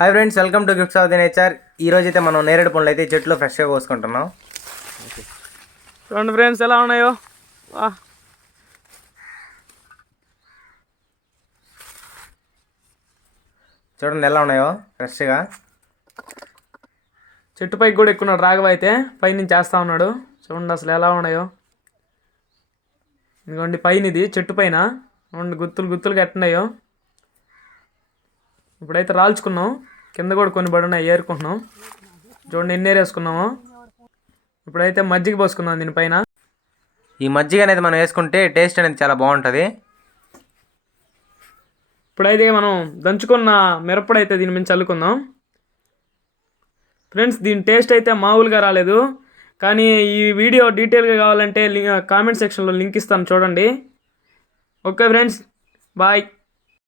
Hi friends, welcome to gifts of the nature. ఈ రోజు అయితే మనం నేరేడు పండ్లు అయితే చెట్లు ఫ్రెష్గా కోసుకుంటున్నాం. చూడండి ఫ్రెండ్స్ ఎలా ఉన్నాయో. చూడండి ఎలా ఉన్నాయో ఫ్రెష్గా. చెట్టు పైకి కూడా ఎక్కున్నాడు రాఘవ, అయితే పైనుంచి చేస్తా ఉన్నాడు. చూడండి అసలు ఎలా ఉన్నాయో. ఇదిగోండి పైన, ఇది చెట్టు పైన చూడండి గుత్తులు గుత్తులుగా ఎట్టున్నాయో. ఇప్పుడైతే రాల్చుకున్నాం, కింద కూడా కొన్ని పడి ఉన్నాయి, ఏరుకుంటున్నాం. చూడండి ఎన్ని ఏరేసుకున్నాము. ఇప్పుడైతే మజ్జిగ పోసుకుందాం దీనిపైన. ఈ మజ్జిగ అనేది మనం వేసుకుంటే టేస్ట్ అనేది చాలా బాగుంటుంది. ఇప్పుడైతే మనం దంచుకున్న మిరప్పొడి అయితే దీని మీద చల్లుకుందాం. ఫ్రెండ్స్ దీని టేస్ట్ అయితే మామూలుగా రాలేదు, కానీ ఈ వీడియో డీటెయిల్గా కావాలంటే కామెంట్ సెక్షన్లో లింక్ ఇస్తాను చూడండి. Okay friends, bye.